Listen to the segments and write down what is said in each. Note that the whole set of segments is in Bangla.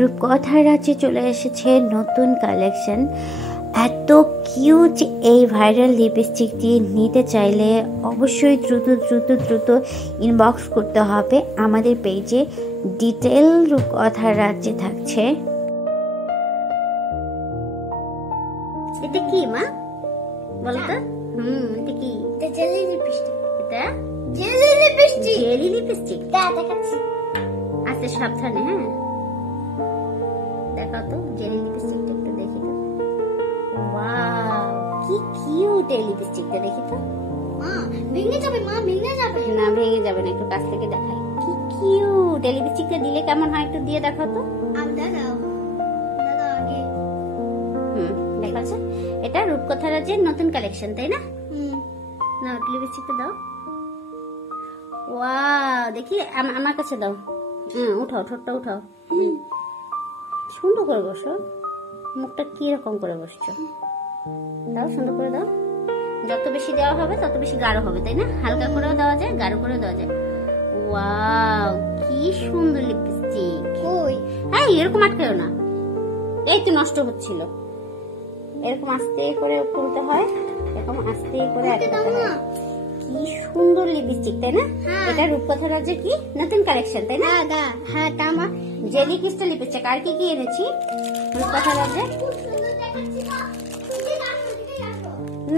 রূপকথার রাজ্যে চলে এসেছে নতুন কালেকশন। এত কিউট এই ভাইরাল লিপস্টিক দিয়ে নিতে চাইলে অবশ্যই দ্রুত ইনবক্স করতে হবে আমাদের পেজে। ডিটেল রূপকথার রাজ্যে থাকছে। এটা কি মা বলতো? এটা কি? এটা জেলি লিপস্টিক। এটা জেলি লিপস্টিক। Jelly lipstick. দেখাচ্ছি। আচ্ছা সাবধানে, হ্যাঁ দেখাও তো জেলি লিপস্টিকটা একটু দেখি তো। ওয়াও কি কিউট এই লিপস্টিকটা, দেখি তো। মা ভেঙে যাবে, মা ভেঙে যাবে। না ভেঙে যাবে না, একটু কাছ থেকে দেখাই। কি কিউট এই লিপস্টিকটা দিলে কেমন হয় একটু দিয়ে দেখাও তো। দাদা আগে দেখাচ্ছে। এটা রূপকথা রাজ্যের নতুন কালেকশন, তাই না? না লিপস্টিকটা দাও। ওয়াও দেখি আমার কাছে দাও। উঠাও, ঠোঁটটা উঠাও। সুন্দর করে বসো। মুখটা কি রকম করে বসছো? দাও, সুন্দর করে দাও। যত বেশি দেওয়া হবে তত বেশি গাঢ় হবে, তাই না? হালকা করেও দেওয়া যায়, গাঢ় করেও দেওয়া যায়। ওয়াও কি সুন্দর লিপস্টিক। কই? হ্যাঁ এরকম আটকেও না, এই তো নষ্ট হচ্ছিল। এরকম আস্তে করে খুলতে হয়, এরকম আস্তে করে আটকাতে হয়। কি সুন্দর লিপস্টিক, তাই না? এটা রূপকথা রাজ্যের কি নতুন কালেকশন, তাই না? হ্যাঁ তামা জেলি ক্রিস্টাল লিপস্টিক। আর কি কি এনেছি রূপকথা রাজ্যে?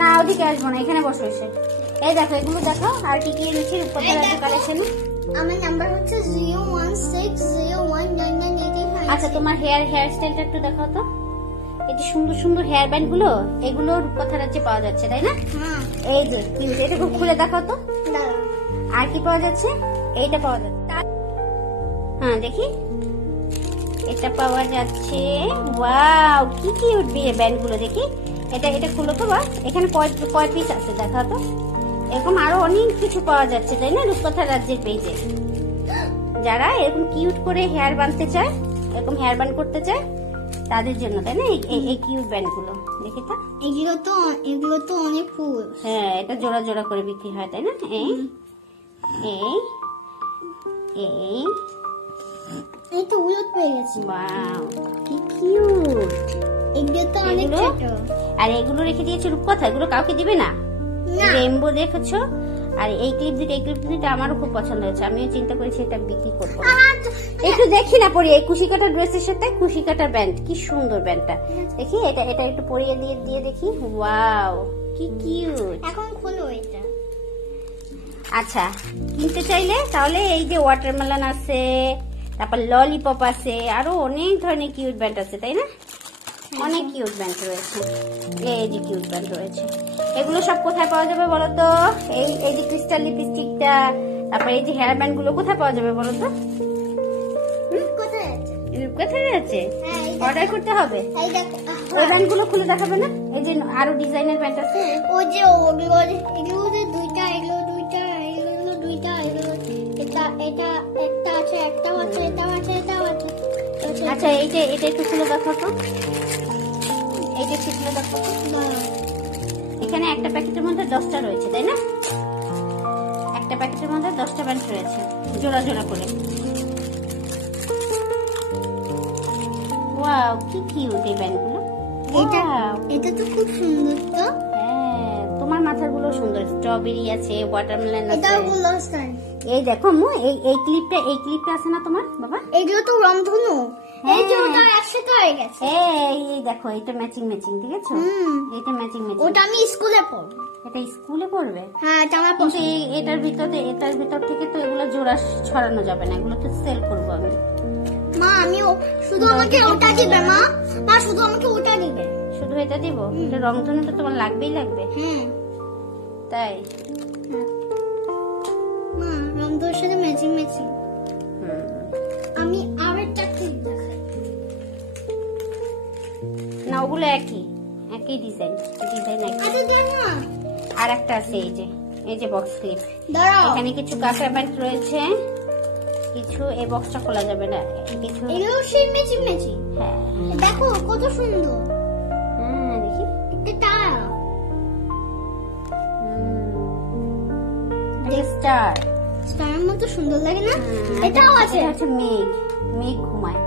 না ওদিকে আসবো না, এখানে বসে এসে এই দেখো এগুলো দেখো। আর কি কি এনেছি রূপকথা রাজ্য কালেকশনে? আমার নাম্বার হচ্ছে 016019985। আচ্ছা তোমার হেয়ার স্টাইলটা একটু দেখাও তো। এটি সুন্দর সুন্দর হেয়ার ব্যান্ড গুলো, এগুলো রূপকথা রাজ্যে পাওয়া যাচ্ছে, তাই না? এই যে এটা খুলে দেখাও তো। আর কি পাওয়া যাচ্ছে? এইটা পাওয়া যাচ্ছে। হ্যাঁ দেখি, এটা পাওয়া যাচ্ছে। ওয়াও কি কিউট ব্যান্ড গুলো, দেখি। এটা খুলো তো বাস। এখানে কয় পিস আছে দেখাও তো। এরকম আরো অনেক কিছু পাওয়া যাচ্ছে, তাই না রূপকথা রাজ্যের পেজে। যারা এরকম কিউট করে হেয়ার বাঁধতে চায়, এরকম হেয়ার বান করতে চায় তাদের জন্য, তাই না এই কিউট ব্যান্ড গুলো। দেখি তো। এগুলো তো অনেক ফুল। হ্যাঁ এটা জোড়া জোড়া করে বিক্রি হয়, তাই না? এই তো উলট পেয়ে গেছি। ওয়াও কি কিউট। এগুলো তো অনেক ছোট। আর এগুলো রেখে দিয়েছে রূপকথা, এগুলো কাউকে দিবে না। রেইনবো দেখেছো? আর এই ক্লিপ দুটো আমারও খুব পছন্দ হয়েছে। আমিও চিন্তা করেছি এটা বিক্রি করবো। একটু দেখি না পরিয়ে এই কুশি কাটা ড্রেসের সাথে কুশি কাটা ব্যান্ড, কি সুন্দর ব্যান্ডটা। দেখি এটা একটু পরিয়ে দিয়ে দেখি। ওয়াও কি কিউট। এখন খোলো এটা। আচ্ছা কিনতে চাইলে তাহলে এই যে ওয়াটারমেলন আছে, তারপর ললিপপ আছে, আরো অনেক ধরনের কিউট ব্যান্ড আছে, তাই না? অনেক কিউট ব্যান্ড রয়েছে। এই যে কিউট ব্যান্ড রয়েছে। এগুলো সব কোথায় পাওয়া যাবে বলো তো? এই যে ক্রিস্টাল লিপস্টিকটা, তারপর এই যে হেয়ার ব্যান্ড গুলো কোথায় পাওয়া যাবে বলো তো? কোথায় আছে? অর্ডার করতে হবে। ওই ব্যান্ড গুলো খুলে দেখাবে না? এই যে আরো ডিজাইনের ব্যান্ড আছে। ওই যে এগুলো দুইটা, এগুলো দুইটা, এগুলো দুইটা, এগুলো এটা একটা আছে, একটাও আছে, এটাও আছে, এটাও আছে। আচ্ছা এটা একটু খুলে দেখো তো। এইটা একটু খুলে দেখো তো। এখানে একটা প্যাকেটের মধ্যে 10টা রয়েছে, তাই না? একটা প্যাকেটের মধ্যে 10টা ব্যান্ড রয়েছে জোড়া জোড়া করে। ওয়াও কি কিউট এই ব্যান্ডগুলো। এটা তো খুব সুন্দর তো। হ্যাঁ তোমার মাথার গুলো সুন্দর। স্ট্রবেরি আছে, ওয়াটারমেলন আছে। এটাও গুলস্তান। এই দেখো মু এই ক্লিপটা আছে না তোমার বাবা? এগুলো তো রংধনু। এই যে ওটা একসাথে হয়ে গেছে। এই দেখো এটা ম্যাচিং, ঠিক আছে? এটা ম্যাচিং। ওটা আমি স্কুলে পড়ব। এটা স্কুলে পড়বে? হ্যাঁ এটা আমার কিন্তু এটার ভিতর থেকে তো এগুলো জোড়া ছড়ানো যাবে না, এগুলো তো সেল করবো আমি। মা শুধু আমাকে ওটা দিবে। মা শুধু আমাকে ওটা দিবে। শুধু এটা দিব? এটা রংধনু তো তোমার লাগবেই লাগবে। হ্যাঁ তাই মা রংধনুর সাথে ম্যাচিং। আমি আরেকটা ক্লিপ দেখাই। না ওগুলো একই ডিজাইন একই। আরে দেখ না, আর একটা আছে এই যে বক্স ক্লিপ। দাঁড়াও, এখানে কিছু কাঁকড়া ব্যান্ড রয়েছে, কিছু এই বক্সটা খোলা যাবে না, কিছু এগুলো সেই ম্যাচিং। হ্যাঁ দেখো কত সুন্দর। হ্যাঁ দেখি এটা স্টারের মতো সুন্দর লাগে না? এটাও আছে। মেঘ ঘুমায়।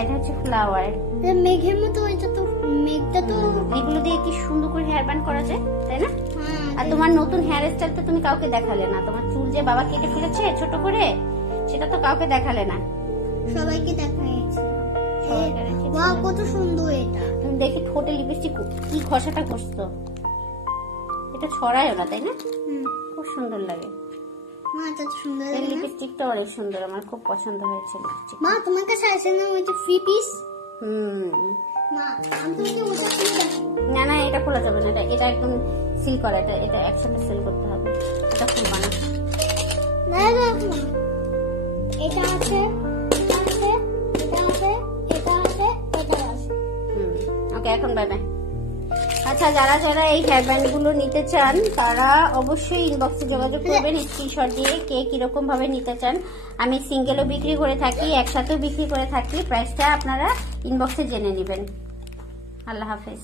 আর এটা হচ্ছে ফ্লাওয়ার। মেঘের মতো, এটা তো মেঘটা তো। এগুলো দিয়ে কি সুন্দর করে হেয়ার ব্যান্ড করা যায়, তাই না? হ্যাঁ, আর তোমার নতুন হেয়ার স্টাইল তো তুমি কাউকে দেখালে না, তোমার চুল যে বাবা কেটে ফেলেছে ছোট করে, সেটা তো কাউকে দেখালে না। সবাইকে দেখাইছে। সবাইকে দেখিয়েছি। বাহ, কত সুন্দর এটা। তুমি দেখি ঠোঁটে লিপস্টিক কি ঘষাটা ঘষতো, এটা ছড়ায়ও না, তাই না? হুম, খুব সুন্দর লাগে। মা এটা তো সুন্দর এই লাগে না? লিপস্টিকটা অনেক সুন্দর, আমার খুব পছন্দ হয়েছে লিপস্টিক। মা তোমার কাছে আছে না ওই যে ফ্রি পিস? মা আমি তোমাকে ওটা খুলে দেখাবো। না না, এটা খোলা যাবে না, এটা এটা একদম সিল করা, এটা এটা একসাথে সেল করতে হবে, এটা খুলবা না। না না মা, এটা আছে, এটা আছে, এটা আছে, এটা আছে, এটা আছে। ওকে, এখন বাই বাই। আচ্ছা, যারা যারা এই হেয়ার ব্যান্ড গুলো নিতে চান তারা অবশ্যই ইনবক্সে যোগাযোগ করবেন স্ক্রিনশট দিয়ে কে কিরকম ভাবে নিতে চান। আমি সিঙ্গেলও বিক্রি করে থাকি, একসাথেও বিক্রি করে থাকি, প্রাইসটা আপনারা ইনবক্সে জেনে নেবেন। আল্লাহ হাফেজ।